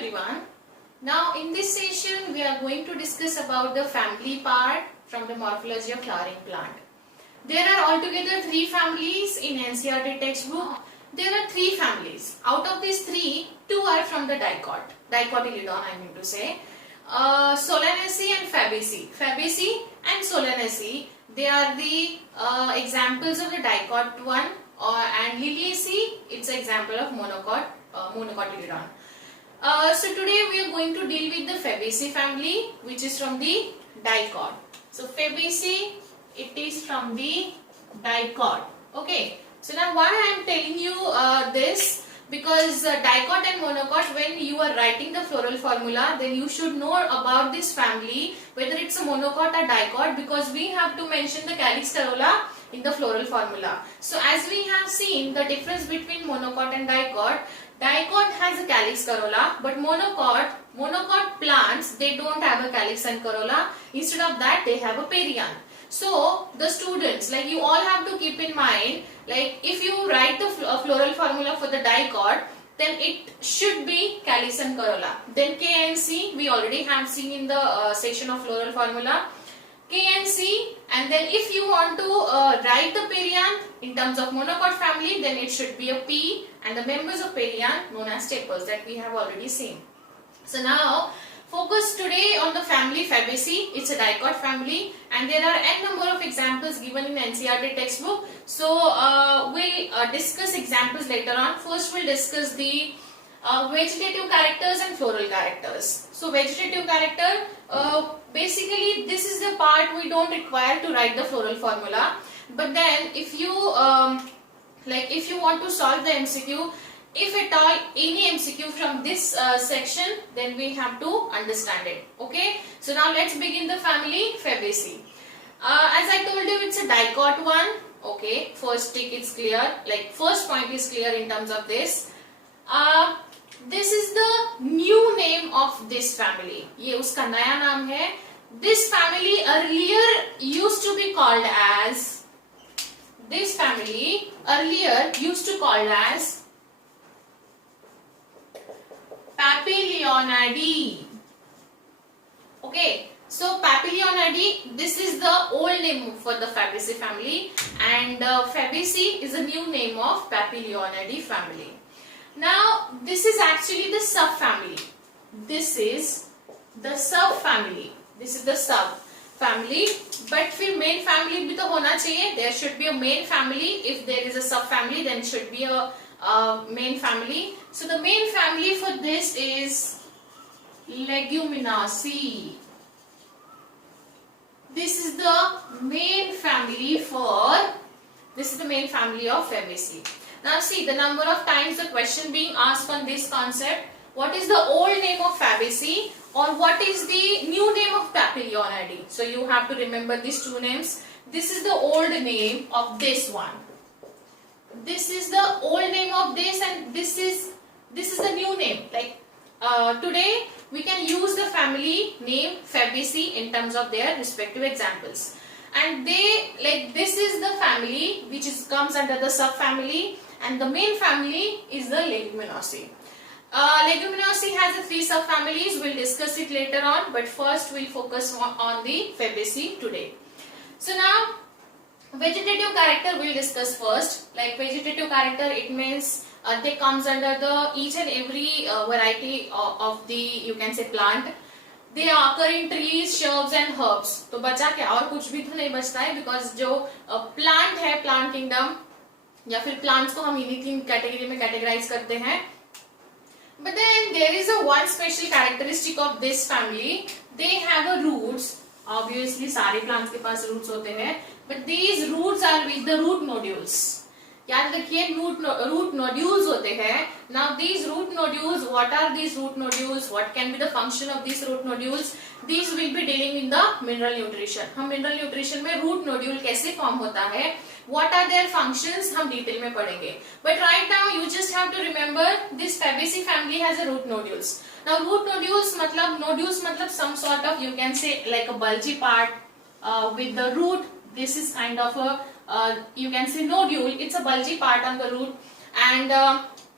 everyone. Now in this session we are going to discuss about the family part from the morphology of flowering plant. There are altogether 3 families in NCERT textbook. There are 3 families. Out of these 3, 2 are from the dicotyledon I mean to say. Solanaceae and Fabaceae. Fabaceae and Solanaceae, they are the examples of the dicot one, and Liliaceae, it's an example of monocotyledon. So today we are going to deal with the Fabaceae family, which is from the dicot. So Fabaceae, it is from the dicot. Okay. So now why I am telling you this? Because dicot and monocot, when you are writing the floral formula, then you should know about this family, whether it's a monocot or dicot, because we have to mention the calyx corolla in the floral formula. So as we have seen the difference between monocot and dicot, dicot has a calyx corolla, but monocot plants, they don't have a calyx and corolla. Instead of that, they have a perianth. So the students, like you all have to keep in mind, like if you write the floral formula for the dicot, then it should be calyx and corolla. Then K and C, we already have seen in the section of floral formula. K and C, and then if you want to write the perianth in terms of monocot family, then it should be a P, and the members of perianth known as staples that we have already seen. So now focus today on the family Fabaceae. It's a dicot family, and there are n number of examples given in NCERT textbook. So we'll discuss examples later on. First we'll discuss the vegetative characters and floral characters. So vegetative character, basically this is the part we don't require to write the floral formula. But then if you if you want to solve the MCQ, if at all any MCQ from this section, then we have to understand it. Okay. So now let's begin the family Fabaceae. As I told you, it's a dicot one. Okay. First tick is clear. Like first point is clear in terms of this. This is the new name of this family. ये उसका नया नाम है. This family earlier used to be called as. This family earlier used to called as Papilionidae. Okay, so Papilionidae, this is the old name for the Fabaceae family, and Fabaceae is a new name of Papilionidae family. Now, this is actually the subfamily. This is the subfamily. This is the subfamily. But फिर main family भी तो होना चाहिए. There should be a main family. If there is a subfamily, then it should be a main family. So the main family for this is Leguminosae. This is the main family of Fabaceae. Now see the number of times the question being asked on this concept. What is the old name of Fabaceae, or what is the new name of Papilionidae? So you have to remember these two names. This is the old name of this one. This is the old name of this, and this is the new name. Like today we can use the family name Fabaceae in terms of their respective examples, and this is the family which comes under the subfamily, and the main family is the Leguminosae. Leguminosae has 3 subfamilies. We'll discuss it later on, but first we'll focus on the Fabaceae today. So now vegetative character we'll discuss first. Like vegetative character, it means they comes under the each and every variety of the, you can say, plant. They occur in trees, shrubs and herbs. तो बचा क्या, और कुछ भी तो नहीं बचता है, because जो plant है, plant kingdom, या फिर plants को हम इन्हीं 3 कैटेगरी में कैटेगराइज करते हैं. But then there is a one special characteristic of this family. They have a roots. Obviously सारे plants के पास roots होते हैं, but these roots are with the root nodules. याद रखिए root nodules होते हैं. Now these root nodules, what are these root nodules? What can be the function of these root nodules? These will be dealing in the mineral nutrition. हम mineral nutrition में root nodule कैसे form होता है, what are their functions, हम detail में पढ़ेंगे. But right now you just have to remember this Fabaceae family has a root nodules. Now root nodules मतलब some sort of, you can say, like a bulgy part with the root. This is kind of a you can say nodule. It's a bulgy part on the root, and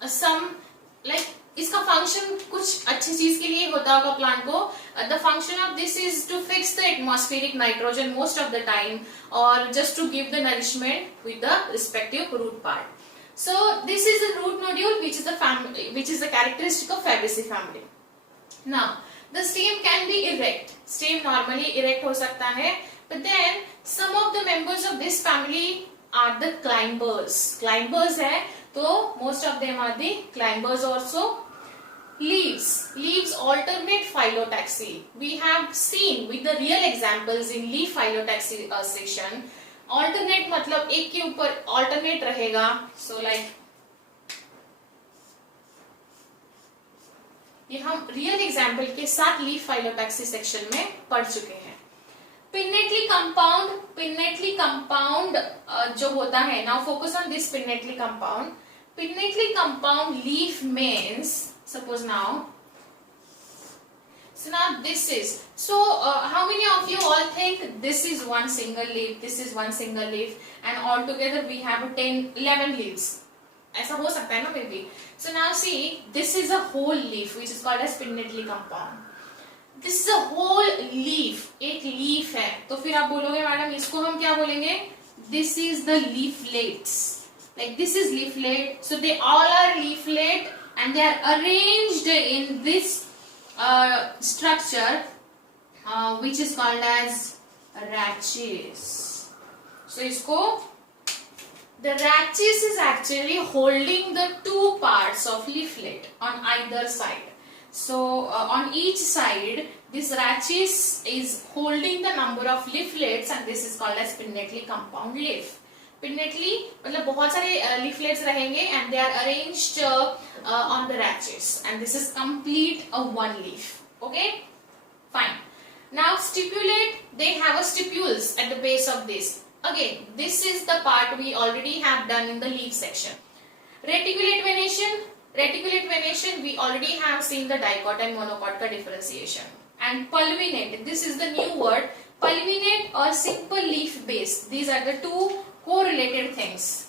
some like इसका function कुछ अच्छी चीज के लिए होता होगा plant को. The function of this is to fix the atmospheric nitrogen most of the time, और just to give the nourishment with the respective root part. So this is the root nodule, which is the family, which is the characteristic of Fabaceae family. Now the stem can be erect. Stem normally erect हो सकता है, but then some of the members of this family are the climbers. Climbers है, तो most of them are the climbers also. Leaves. Leaves alternate phyllotaxy. We have seen with the real examples in leaf phyllotaxy section. Alternate मतलब एक के ऊपर alternate रहेगा. So like ये हम real example के साथ लीफ फाइलोटैक्सी सेक्शन में पढ़ चुके हैं. पिन्नेटली कंपाउंड जो होता है, now focus on this pinnately compound. Pinnately compound leaf means, suppose now, so now this is, so how many of you all think this is one single leaf, this is one single leaf, and all together we have 11 leaves? ऐसा हो सकता है ना maybe. So now see, this is a whole leaf which is called as pinnately compound. This is a whole leaf, एक leaf है, तो फिर आप बोलोगे मैडम इसको हम क्या बोलेंगे? This is the leaflets. Like this is leaflet, so they all are leaflet and they are arranged in this structure which is called as rachis. So इसको, the rachis is actually holding the two parts of leaflet on either side. So on each side this rachis is holding the number of leaflets and this is called as pinnately compound leaf. Pinnately मतलब बहुत सारे leaflets रहेंगे and they are arranged on the rachis and this is complete a one leaf. Okay, fine. Now stipulate, they have a stipules at the base of this. Again, this is the part we already have done in the leaf section. Reticulate venation, we already have seen the dicot and monocot ka differentiation. And pulvinate, this is the new word. Pulvinate or simple leaf base, these are the two correlated things.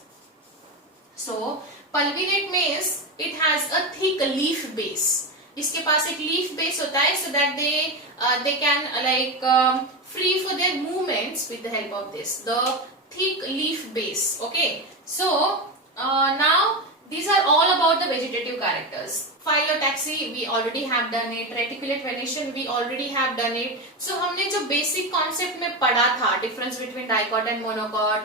So pulvinate means it has a thick leaf base. इसके पास एक leaf base होता है, so that they can like free for their movements with the help of this, the thick leaf base. Okay, so now these are all about the vegetative characters. Phyllotaxy we already have done it. Reticulate venation we already have done it. So हमने जो basic concept में पढ़ा था, difference between dicot and monocot,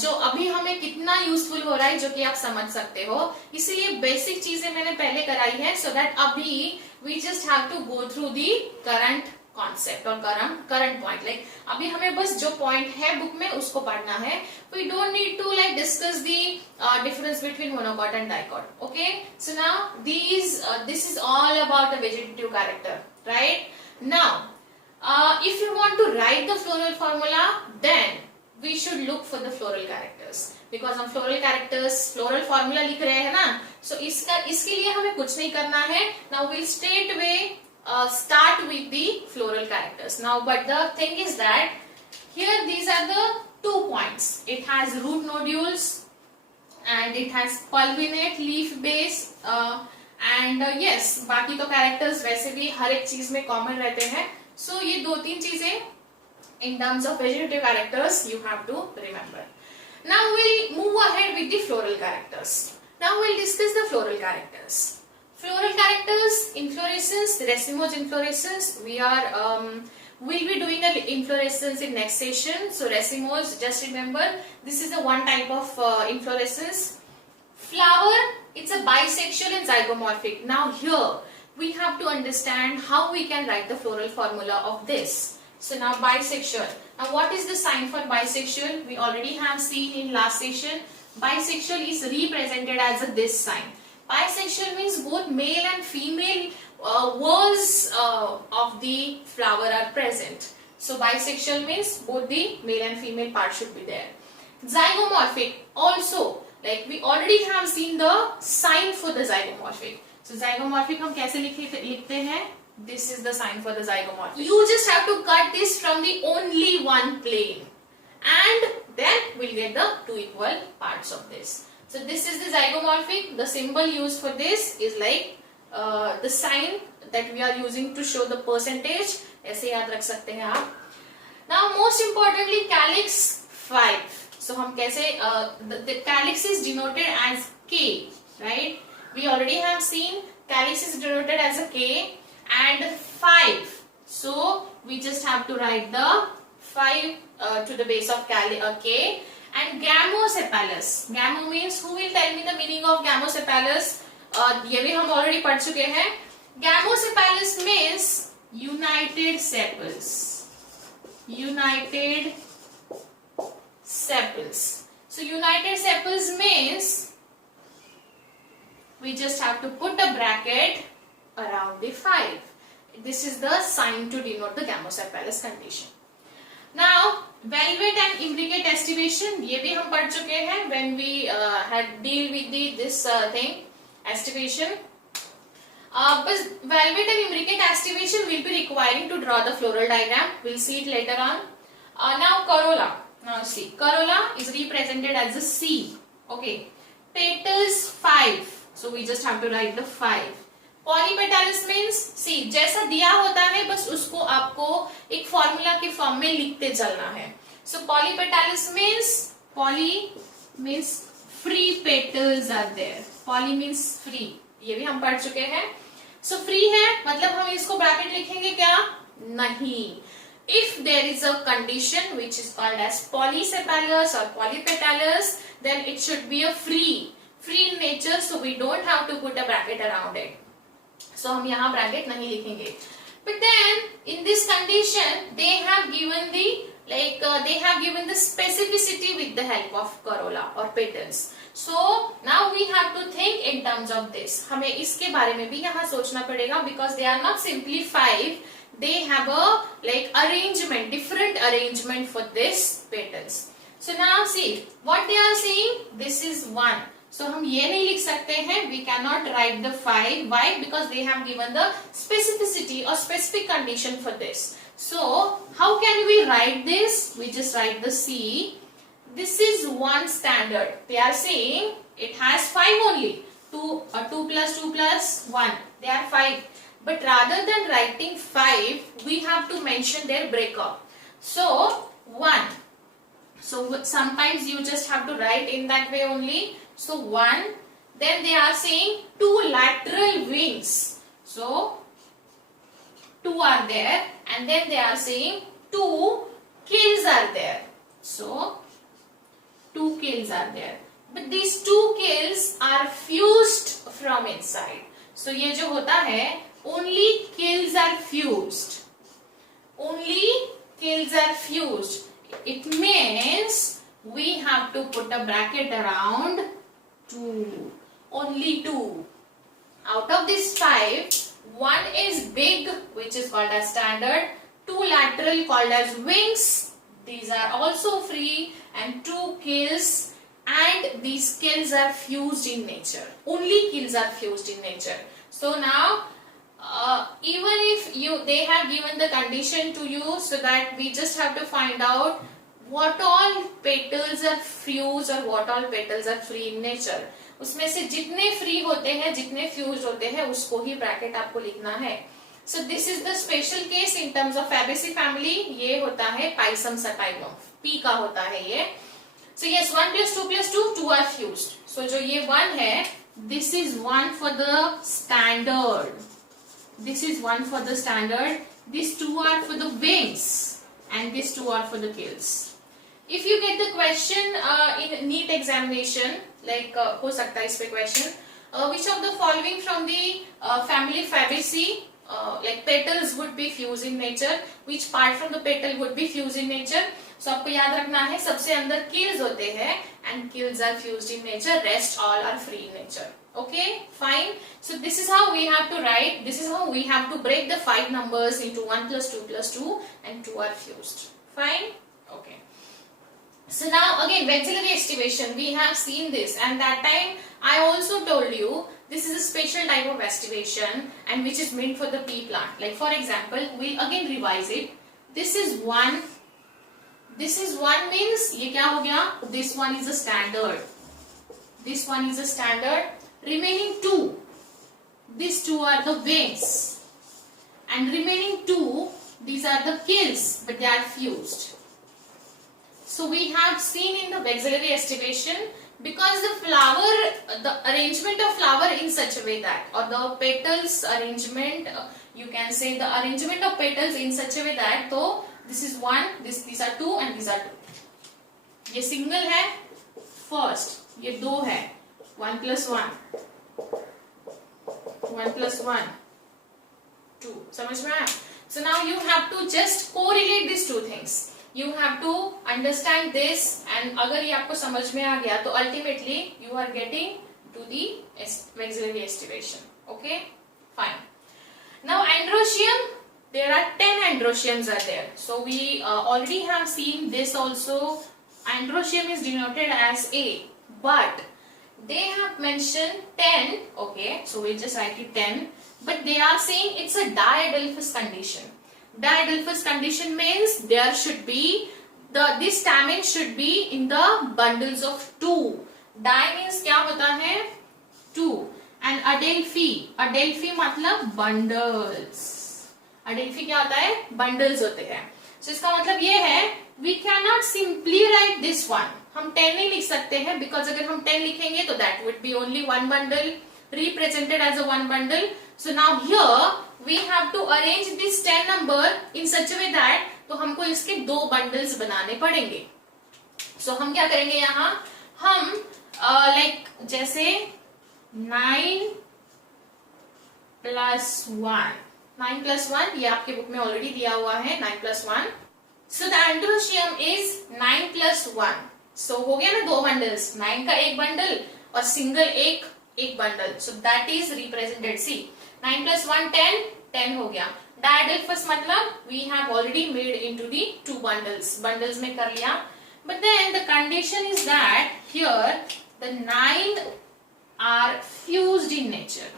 जो अभी हमें कितना useful हो रहा है, जो कि आप समझ सकते हो. इसीलिए बेसिक चीजें मैंने पहले कराई है, so that अभी we just have to go through the current concept और current point. Like अभी हमें बस जो point है बुक में उसको पढ़ना है. We don't need to like discuss the difference between monocot and dicot. Okay, so now this is all about the vegetative character, right? Now if you want to write the floral formula, then we should look for the floral characters, because हम floral characters floral formula लिख रहे हैं ना, so इसके लिए हमें कुछ नहीं करना है. Now we'll straight away start with the floral characters now, but the thing is that here these are the 2 points. It has root nodules and it has pulvinate leaf base and yes, बाकी तो characters वैसे भी हर एक चीज में common रहते हैं. So ये 2-3 चीजें in terms of vegetative characters you have to remember. Now we'll move ahead with the floral characters. Now we'll discuss the floral characters. Floral characters, inflorescence, racemose inflorescence. We'll be doing an inflorescence in next session. So racemose, just remember, this is the one type of inflorescence. Flower, it's a bisexual and zygomorphic. Now here we have to understand how we can write the floral formula of this. So now bisexual. Now what is the sign for bisexual? We already have seen in last session. Bisexual is represented as this sign. Bisexual means both male and female whorls of the flower are present. So bisexual means both the male and female part should be there. Zygomorphic also, like we already have seen the sign for the zygomorphic. So zygomorphic हम कैसे लिखते हैं? This is the sign for the zygomorphic. You just have to cut this from the only one plane and then we'll get the 2 equal parts of this. So this is the zygomorphic. The symbol used for this is like the sign that we are using to show the percentage, ऐसे याद रख सकते हैं आप. Now most importantly calyx 5. So हम कैसे the calyx is denoted as K, right? We already have seen calyx is denoted as a K and 5. So we just have to write the 5 to the base of K. And gamocephalous. Gamo means, who will tell me the meaning of gamocephalous? ये भी हम already पढ़ चुके हैं. Gamocephalous means united sepals. United sepals. So united sepals means we just have to put a bracket around the 5. This is the sign to denote the gamocephalous condition. Now velvet and imbricate estivation, ये भी हम पढ़ चुके हैं when we had deal with this thing, estivation. But velvet and imbricate estivation will be requiring to draw the floral diagram. We'll see it later on. Now corolla. Now see, corolla is represented as a C. Okay. Petals 5. So we just have to write the 5. Polypetalous means, see, जैसा दिया होता है बस उसको आपको एक formula के form में लिखते चलना है. So polypetalous means free petals are there. Poly means free. ये भी हम पढ़ चुके हैं. So free है मतलब हम इसको ब्रैकेट लिखेंगे क्या? नहीं. If there is a condition which is called as polycephalous or polypetalous, then it should be a free in nature, so we don't have to put a bracket around it. So हम यहाँ bracket नहीं लिखेंगे. But then in this condition they have given the specificity with the help of corolla or petals. So now we have to think in terms of this. हमें इसके बारे में भी यहाँ सोचना पड़ेगा because they are not simply 5. They have a arrangement, different arrangement for this petals. So now see what they are saying. This is 1. So हम ये नहीं लिख सकते हैं. We cannot write the 5. Why? Because they have given the specificity or specific condition for this. So how can we write this? We just write the C. This is 1 standard. They are saying it has 5 only. 2 plus 2 plus 1. They are 5. But rather than writing 5, we have to mention their breakup. So 1. So sometimes you just have to write in that way only. So 1. Then they are saying 2 lateral wings. So 2 are there. And then they are saying 2 kills are there. So 2 kills are there. But these 2 kills are fused from inside. So ये जो होता है, only kills are fused. Only kills are fused. It means we have to put a bracket around 2. Only 2. Out of this 5, 1 is big, which is called as standard. 2 lateral called as wings. These are also free. And 2 kills. And these kills are fused in nature. Only kills are fused in nature. So now, even if they have given the condition to you, so that we just have to find out what all petals are fused or what all petals are free in nature. उसमें से जितने free होते हैं, जितने fuse होते हैं, उसको ही bracket आपको लिखना है. So this is the special case in terms of Fabaceae family. ये होता है Pisum sativum. P का होता है ये. So yes, 1 plus 2 plus 2, 2 are fused. So जो ये 1 है, this is 1 for the standard. This is 1 for the standard. These 2 are for the wings. And these 2 are for the kills. If you get the question in NEET examination, like हो सकता है इस पे question, which of the following from the family Fabaceae, like petals would be fused in nature, which part from the petal would be fused in nature? So आपको याद रखना है, सबसे अंदर kills होते हैं and kills are fused in nature, rest all are free in nature. Okay, fine. So this is how we have to write, this is how we have to break the 5 numbers into 1 plus 2 plus 2 and 2 are fused. Fine? Okay. So now again vexillary estivation, we have seen this, and that time I also told you this is a special type of estivation and which is meant for the pea plant. Like for example, we'll again revise it. This is 1. This is 1 means ये क्या हो गया? This one is a standard. This one is a standard. Remaining 2. these two are the wings, and remaining two, these are the gills, but they are fused. So we have seen in the maxillary estivation, because the arrangement of flower in such a way that, or the petals arrangement, you can say the arrangement of petals in such a way that, so this is one, these are two and these are two. ये single है first, ये दो है, 1 plus 1, 1 plus 1, 2. समझ में आया? So now you have to just correlate these two things. You have to understand this, and अगर ये आपको समझ में आ गया तो ultimately you are getting to the maxillary estivation. Okay, fine. Now androecium, there are 10 androeciums are there. So we already have seen this also. Androecium is denoted as A, but they have mentioned 10. Okay, so we just write it 10, but they are saying it's a diadelphous condition. Diadelphous condition means there should be this stamen should be in the bundles of 2. Di means क्या होता है? 2. And adelphi मतलब bundles. Adelphi क्या होता है? Bundles होते हैं. So इसका मतलब ये है, we cannot simply write this one. हम 10 नहीं लिख सकते हैं, because अगर हम 10 लिखेंगे तो that would be only one bundle, represented as a one bundle. So now here we have to arrange this 10 number in such a way that, तो हमको इसके दो bundles बनाने पड़ेंगे. So हम क्या करेंगे यहाँ, हम जैसे 9 plus 1, 9 plus 1 ये आपके बुक में ऑलरेडी दिया हुआ है, 9 plus 1. So the androecium is 9 plus 1. So हो गया ना दो bundles, 9 का एक bundle और single एक bundle. So that is represented. See, 9 plus 1 10, 10 हो गया. Diadelphous मतलब we have already made into the two bundles. Bundles में कर लिया. But then the condition is that here the 9 are fused in nature.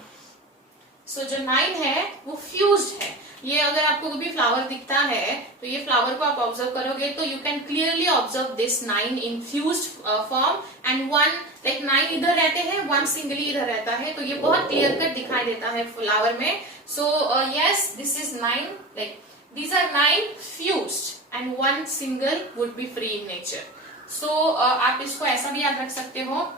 So जो 9 है वो fused है. ये अगर आपको कोई भी फ्लावर दिखता है तो ये फ्लावर को आप ऑब्जर्व करोगे तो you can clearly observe this 9 in fused form, and 1 like 9 इधर रहते हैं, 1 सिंगली इधर रहता है, तो ये बहुत क्लियर कट दिखाई देता है फ्लावर में. So yes, this is 9, like these are 9 fused and 1 single would be free in nature. So आप इसको ऐसा भी याद रख सकते हो,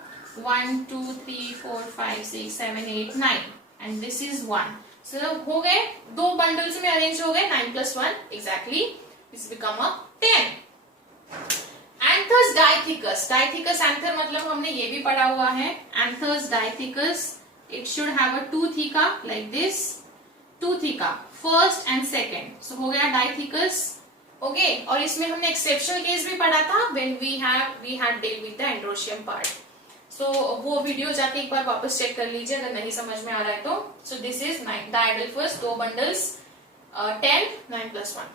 1 2 3 4 5 6 7 8 9 and this is 1. So हो गए, दो bundles में अरेंज हो गए, 9 plus 1 exactly this become a 10. Anthus diathecus, diathecus anther मतलब हमने ये भी पढ़ा हुआ है. Anthus diathecus, it should have a 2 theca like this, 2 theca first and second. So हो गया diathecus. Okay, और इसमें हमने exceptional case भी पढ़ा था when we had dealt with the androecium part. So वो वीडियो जाके एक बार वापस चेक कर लीजिए अगर नहीं समझ में आ रहा है तो. So this is 9 diadelphous, दो bundles, 10, 9 plus 1.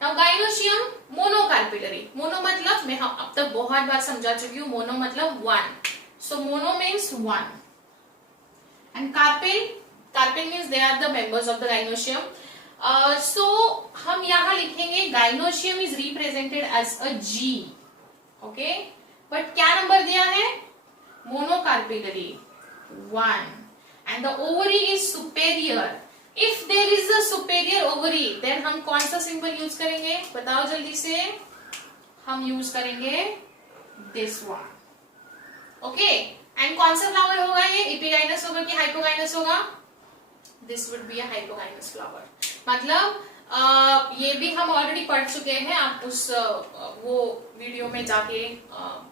Now gynoecium monocarpillary. Mono मतलब मैं अब तक बहुत बार समझा चुकी हूँ, mono मतलब 1. So mono means 1. And carpel means they are the members of the gynoecium. So हम यहाँ लिखेंगे gynoecium is represented as a G. Okay, but क्या नंबर दिया है? Monocarpillary 1, and the ovary is superior. If there is a superior ovary, then हम कौन सा symbol use करेंगे बताओ जल्दी से. हम यूज करेंगे this one. Okay, and कौन सा फ्लावर होगा ये? एपिगाइनस होगा कि हाइपोगाइनस होगा? This would be a hypogynous flower. मतलब ये भी हम ऑलरेडी पढ़ चुके हैं, आप उस वो वीडियो में जाके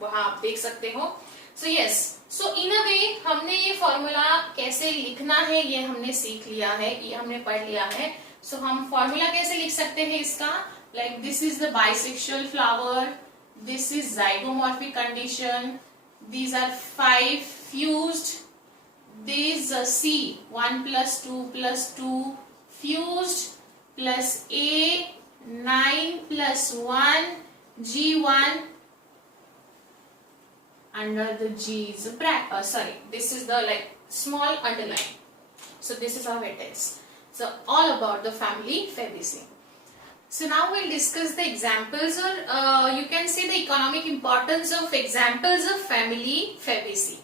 वहां आप देख सकते हो. So yes, so in a way हमने ये फॉर्मूला कैसे लिखना है ये हमने सीख लिया है, ये हमने पढ़ लिया है. So हम फॉर्मूला कैसे लिख सकते हैं इसका? Like this is the bisexual flower, this is zygomorphic condition, these are 5 fused, this C 1 plus 2 plus 2 fused plus A 9 plus 1 G1 under the G is a bracket. This is the like small underline. So this is how it is. So all about the family Fabaceae. So now we'll discuss the examples, or you can say the economic importance of examples of family Fabaceae.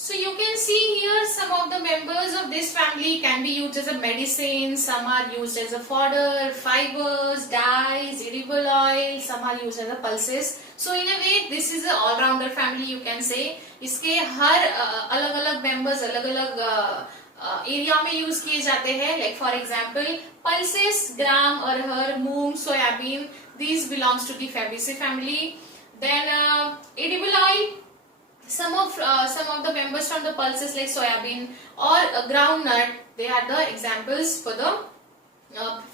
So you can see here some of the members of this family can be used as a medicine, some are used as a fodder, fibers, dyes, edible oil, some are used as a pulses. So in a way this is an all-rounder family you can say. इसके हर अलग-अलग members अलग-अलग area में use किए जाते हैं. Like for example, pulses, gram, arhar, moong, soybean, these belongs to the Fabaceae family. Then edible oil. Some of the members from the pulses like soybean or groundnut, they are the examples for the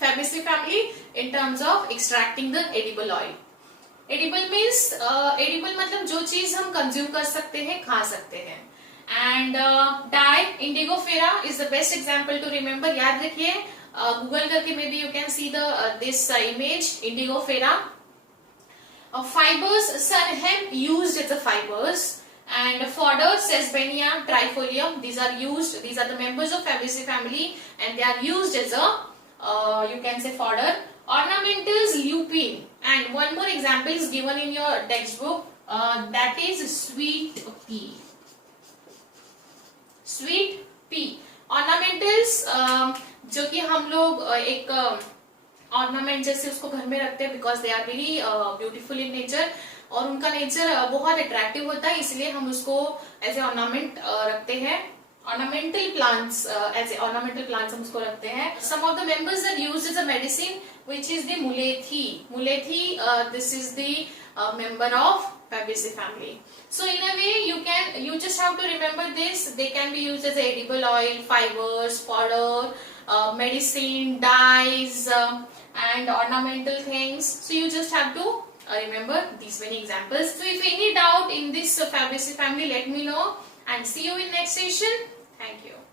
Fabaceae family in terms of extracting the edible oil. Edible means edible मतलब जो चीज हम consume कर सकते हैं, खा सकते हैं. And dye, indigofera is the best example to remember. याद रखिए, Google करके maybe you can see the this image indigofera. Fibers, sun hemp used as the fibers. And fodder, Sesbania, Trifolium, these are the members of Fabaceae family and they are used as a you can say fodder. Ornamentals, lupine, and one more example is given in your textbook, that is sweet pea. Sweet pea. Ornamentals जो कि हम लोग एक ornament जैसे उसको घर में रखते हैं because they are very beautiful in nature और उनका नेचर बहुत अट्रैक्टिव होता है, इसलिए हम उसको एज ए ऑर्नामेंट रखते हैं. Ornamental plants, as a ornamental plants हम उसको रखते हैं. Some of the members are used as a medicine which is the mulethi. Mulethi, this is the member of Fabaceae family. So in a way you just have to remember this. They can be used as edible oil, fibers, fodder, medicine, dyes, and ornamental things. So you just have to remember these many examples. So if any doubt in this Fabaceae family, let me know and see you in next session. Thank you.